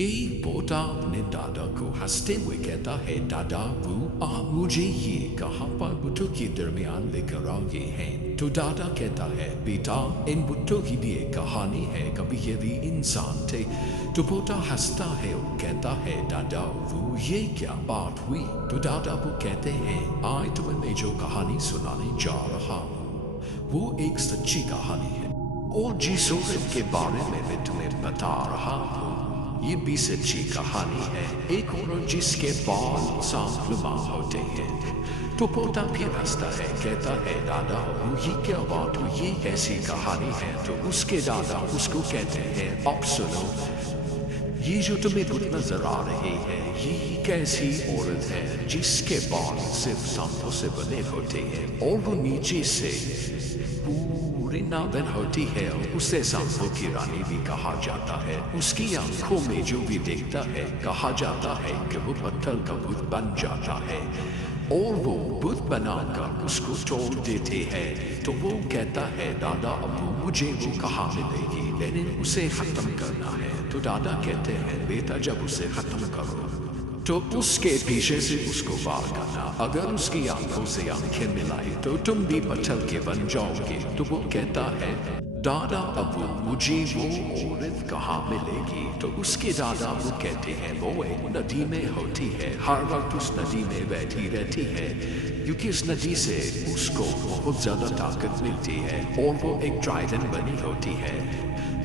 एक पोता अपने दादा को हंसते हुए कहता है, दादा वो आप मुझे ये कहाँ पर बुट्टों के दरमियान लेकर आ गए हैं। तो दादा कहता है, बेटा इन बुट्टों की भी एक कहानी है, कभी ये भी इंसान थे। तो पोता हंसता है और कहता है, दादा वो ये क्या बात हुई। तो दादा वो कहते हैं, आज तुम्हें मैं जो कहानी सुनाने जा रहा हूँ वो एक सच्ची कहानी है और जिस औरत के बारे में मैं तुम्हें बता रहा हूँ ये भी सच्ची कहानी है। एक औरत जिसके बाल सांपलुमा होते हैं। तो पोता फिर हंसता है, कहता है, दादा वो ये क्या बात हुई, ये कैसी कहानी है। तो उसके दादा उसको कहते हैं, अब सुनो, ये जो तुम्हें बुत नजर आ रहे हैं ये कैसी औरत है जिसके बाल सिर्फ सांपों से बने होते हैं और वो नीचे से पूरी नादन होती है और उसे सांपों की रानी भी कहा जाता है। उसकी आंखों में जो भी देखता है कहा जाता है कि वो पत्थर का बुत बन जाता है और वो बुत बनाकर उसको तोड़ देते हैं। तो वो कहता है, दादा अबू मुझे वो कहाँ मिलेगी, मैंने उसे खत्म करना है। तो दादा कहते हैं, बेटा जब उसे खत्म करो तो उसके पीछे से उसको वार करना, अगर उसकी आंखों से आंखें मिलाई तो तुम भी पत्थर के बन जाओगे। तो वो कहता है, दादा अबू मुझे वो औरत कहाँ मिलेगी। तो उसके दादा वो कहते हैं, वो एक नदी में होती है, हर वक्त उस नदी में बैठी रहती है क्योंकि इस नदी से उसको बहुत ज्यादा ताकत मिलती है और वो एक ड्रैगन बनी होती है।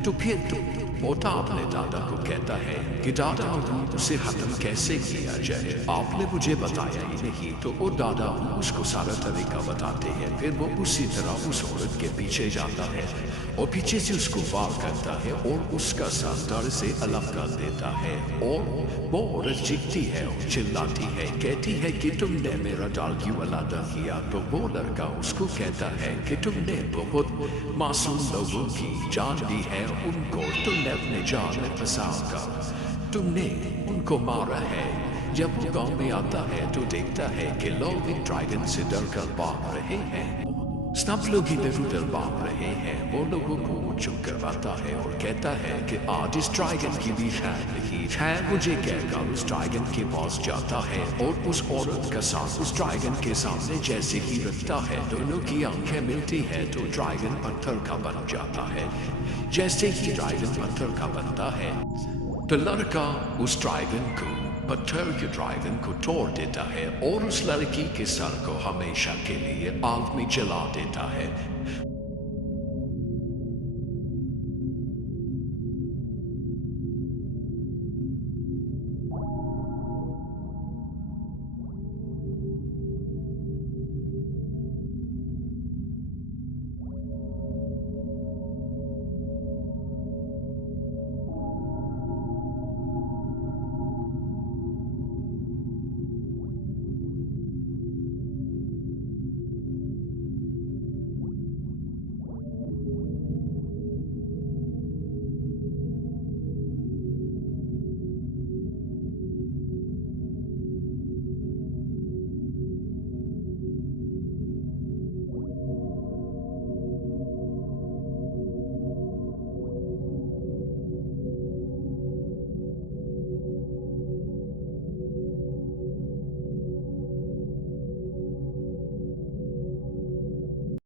तो फिर पोता अपने दादा को कहता है कि दादा उसे खत्म कैसे किया जाए, आपने मुझे बताया ही नहीं। तो वो दादा उसको सारा तरीका बताते हैं। फिर वो उसी तरह उस औरत के पीछे जाता है और पीछे से उसको वार करता है और उसका सर धड़ से अलग कर देता है और वो औरत चीखती है और चिल्लाती है, कहती है कि तुमने मेरा डाल क्यों अलग किया। तो वो लड़का उसको कहता है कि तुमने बहुत मासूम लोगों की जान ली है, उनको तुमने अपने जाल में फंसा कर तुमने उनको मारा है। जब वो गांव में आता है तो देखता है कि लोग एक ड्रैगन से डरकर भाग रहे हैं। सब लोग इधर उधर भाग रहे हैं। वो लोगों को चुप करवाता है और कहता है कि आज इस ड्रैगन की भी खैर नहीं है। मुझे कहकर उस ड्रैगन के पास जाता है और उस औरत का साथ उस ड्रैगन के सामने जैसे ही रखता है, दोनों की आंखें मिलती है तो ड्रैगन पत्थर का बन जाता है। जैसे ही ड्रैगन पत्थर का बनता है तो लड़का उस ड्रैगन को पत्थर के ड्रैगन को तोड़ देता है और उस लड़की के सर को हमेशा के लिए आग में जला देता है।